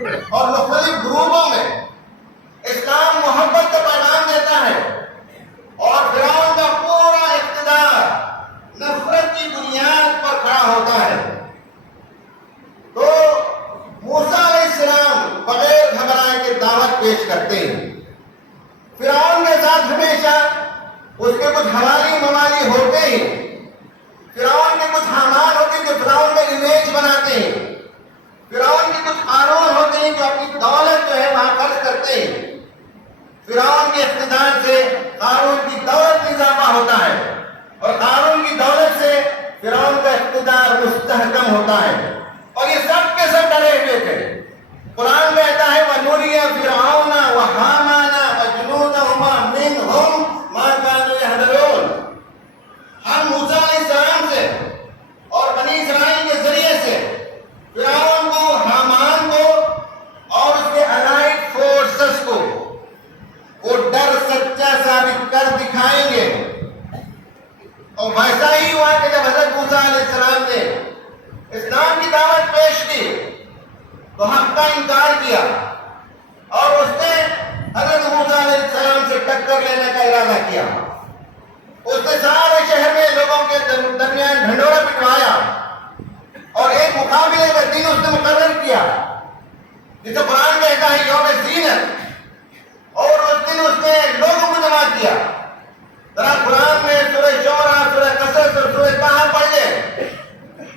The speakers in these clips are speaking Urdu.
اور مختلف گروپوں میں اسلام محبت کا پیغام دیتا ہے، اور فرعون کا پورا اقتدار نفرت کی بنیاد پر کھڑا ہوتا ہے۔ تو موسیٰ علیہ السلام بغیر گھبرائے کے دعوت پیش کرتے ہیں۔ فرعون کے ساتھ ہمیشہ اس کے کچھ حوالی موالی ہوتے ہیں، فرعون کے کچھ حامان ہوتے ہیں جو فرعون کا امیج بناتے ہیں، فرعون کے کچھ قارون ہوتے ہیں جو اپنی دولت جو ہے وہاں خرچ کرتے ہیں۔ فرعون کے اقتدار سے قارون کی دولت میں اضافہ ہوتا ہے، اور قارون کی دولت سے فرعون کا اقتدار مستحکم ہوتا ہے، اور یہ سب کے سب ڈرے ہوئے تھے۔ قرآن کہتا ہے وَنُرِيَ فِرْعَوْنَ وَحَامَانَ وَجُنُودَهُمَا مِنْهُمْ مَا كَانُوا يَحْذَرُونَ۔ ہم موسیٰ علیہ السلام سے اور بنی اسرائیل کے ذریعے سے فرعون کو، حامان کو اور اس کے الائڈ فورسز کو وہ ڈر سچا ثابت کر دکھائیں گے۔ اور ویسا ہی ہوا کہ جب حضرت موسیٰ علیہ السلام نے اسلام کی دعوت پیش کی تو حق کا انکار کیا، اور اس نے حضرت موسیٰ علیہ السلام سے ٹکر لینے کا ارادہ کیا۔ اس نے سارے شہر میں لوگوں کے درمیان ڈھنڈورا پٹوایا، اور ایک مقابلے کا دن اس نے مقرر کیا جسے قرآن کہتا ہے یوم زینت، اور اس دن اس نے لوگوں کو جمع کیا۔ ذرا قرآن میں سورہ شعراء، سورہ قصص اور سورہ طٰہٰ پڑھ لیں،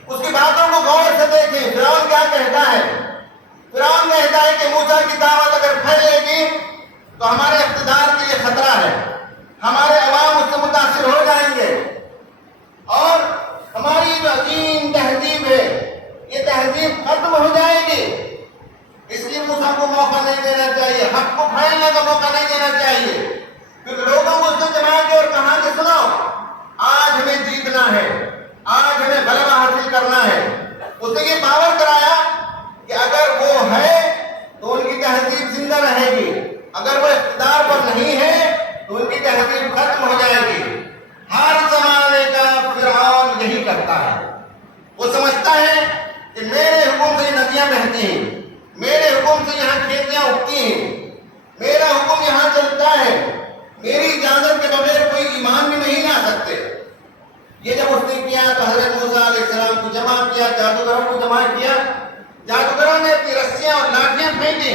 اس کی باتوں کو غور سے دیکھیں۔ فرعون کیا کہتا ہے؟ فرعون کہتا ہے کہ موسیٰ کی دعوت اگر پھیلے گی تو ہمارے اقتدار کے لیے خطرہ ہے، ہمارے عوام اس سے متاثر ہو جائیں گے، اور ہماری جو عظیم تہذیب ہے یہ تہذیب ختم ہو جائے گی۔ اس لیے موسیٰ کو موقع نہیں دینا چاہیے، حق کو پھیلنے کا موقع نہیں دینا چاہیے۔ پھر لوگوں کو اس نے جمع کیا اور کہا کہ سنو، آج ہمیں جیتنا ہے، آج ہمیں غلبہ حاصل کرنا ہے۔ اس نے یہ باور کرایا کہ اگر وہ ہے تو ان کی تہذیب زندہ رہے گی، اگر وہ اقتدار پر نہیں ہے تو ان کی تہذیب ختم ہو جائے گی۔ ہر زمانے کا فرعون یہی کرتا ہے، وہ سمجھتا ہے کہ میرے حکم سے ندیاں بہتی ہیں، میرے حکم سے یہاں کھیتیاں اگتی ہیں، میرا حکم یہاں چلتا ہے، میری اجازت کے بغیر کوئی ایمان بھی نہیں لا سکتے۔ یہ جب اس نے کیا تو حضرت موسیٰ علیہ السلام کو جمع کیا، جادوگروں کو جمع کیا، جادوگروں نے اپنی رسیاں اور لاٹھیاں پھینکی،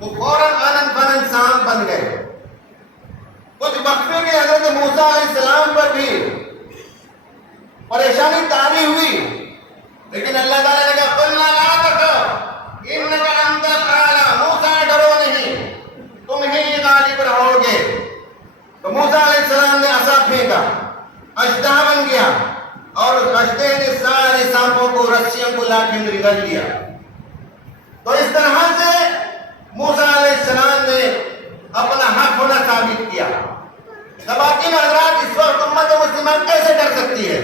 وہ فوراً آنن بنن سام بن گئے۔ کچھ وقفے کے حضرت موسیٰ علیہ السلام پر بھی پریشانی طاری ہوئی، لیکن اللہ تعالیٰ نے کہا قُلْنَا لَا تَخَفْ إِنَّكَ أَنْتَ الْأَعْلَىٰ، موسیٰ ڈرو نہیں، تم ہی غالب رہو گے۔ تو موسیٰ علیہ السلام نے عصا پھینکا، اژدہا بن گیا، اور اس اژدہے نے سارے سانپوں کو، رسیوں کو لاٹھی میں رگڑ لیا۔ تو اس طرح سے موسیٰ علیہ السلام نے اپنا حق ہونا ثابت کیا۔ خواتین حضرات، اس وقت امت مسلمہ کیسے ڈر سکتی ہے؟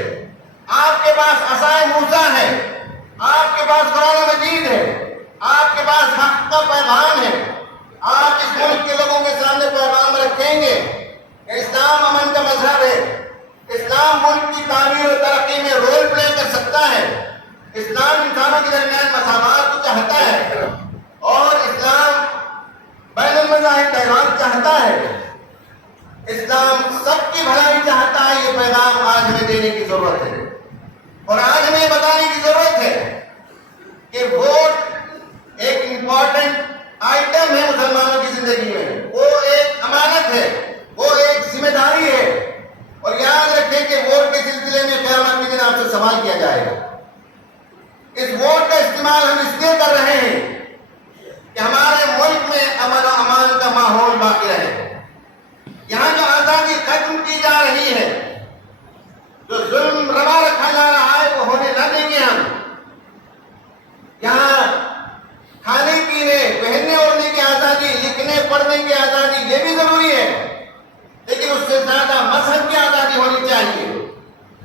آپ کے پاس عصائے موسیٰ ہے، آپ کے پاس قرآن مجید ہے، آپ کے پاس حق کا پیغام ہے، آپ اس ملک کے لوگوں کے سامنے پیغام رکھیں گے کہ اسلام امن کا مذہب ہے، اسلام ملک کی تعمیر و ترقی میں رول پلے کر سکتا ہے، اسلام انسانوں کے درمیان مساوات کو چاہتا ہے، اور اسلام بین المذاہب پیغام چاہتا ہے، اسلام سب کی بھلائی چاہتا ہے۔ یہ پیغام آج ہمیں دینے کی ضرورت ہے، اور آج ہمیں بتانے کی ضرورت ہے کہ ووٹ ایک امپورٹنٹ آئٹم ہے مسلمانوں کی زندگی میں، وہ ایک امانت ہے، وہ ایک ذمہ داری ہے، اور یاد رکھیں کہ ووٹ کے سلسلے میں قیامت کے دن آپ سے سوال کیا جائے گا۔ اس ووٹ کا استعمال ہم اس لیے کر رہے ہیں کہ ہمارے ملک میں امن و امان کا ماحول باقی رہے، یہاں جو آزادی ختم کی جا رہی ہے، جو ظلم روا رکھا جا رہا ہے، وہ ہونے نہ دیں گے ہم۔ یہاں کھانے پینے، پہننے اوڑھنے کی آزادی، لکھنے پڑھنے کی آزادی، یہ بھی ضروری ہے، لیکن اس سے زیادہ مذہب کی آزادی ہونی چاہیے۔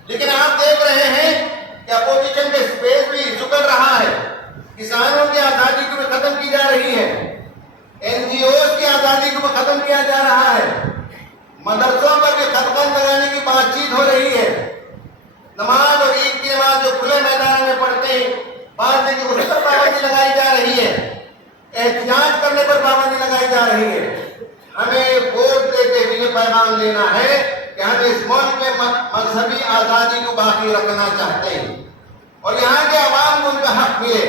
لیکن آپ دیکھ رہے ہیں کہ اپوزیشن کے اسپیس بھی سکڑ رہا ہے، کسانوں کی آزادی کو بھی ختم کی جا رہی ہے، NGOs کی آزادی کو بھی ختم کیا جا رہا ہے، مدرسوں پر بھی خطبہ لگانے کی بات چیت ہو رہی ہے، نماز اور عید کی نماز جو کھلے میدان میں پڑھتے ہیں پڑھنے کی اس پر پابندی لگائی جا رہی ہے۔ احتجاج کرنے پر پابندی لگائی جا رہی ہے۔ ہمیں ووٹ دیتے ہوئے یہ پیغام لینا ہے کہ ہم اس ملک میں مذہبی آزادی کو باقی رکھنا چاہتے ہیں اور یہاں کے عوام کو ان کا حق ملے۔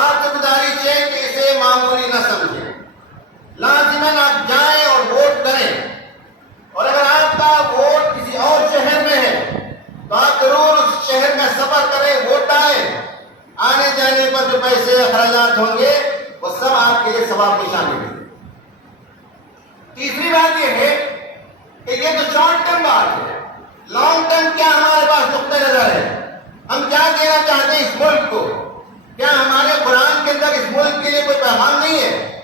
آپ سے گزارش ہے کہ اسے معمولی نہ سمجھیں، لازماً آپ جائیں اور ووٹ کریں، اور اگر آپ کا ووٹ کسی اور شہر میں ہے تو آپ ضرور اس شہر میں سفر کریں، ووٹ ڈالیں۔ آنے جانے پر جو پیسے اخراجات ہوں گے وہ سب آپ کے لیے ثواب کی شامل ہیں۔ تیسری بات یہ ہے کہ یہ تو شارٹ ٹرم بات ہے، لانگ ٹرم کیا ہمارے پاس نقطہ نظر ہے؟ ہم کیا کہنا چاہتے ہیں اس ملک کو؟ کیا ہمارے قرآن کے اندر اس ملک کے لیے کوئی پیغام نہیں ہے؟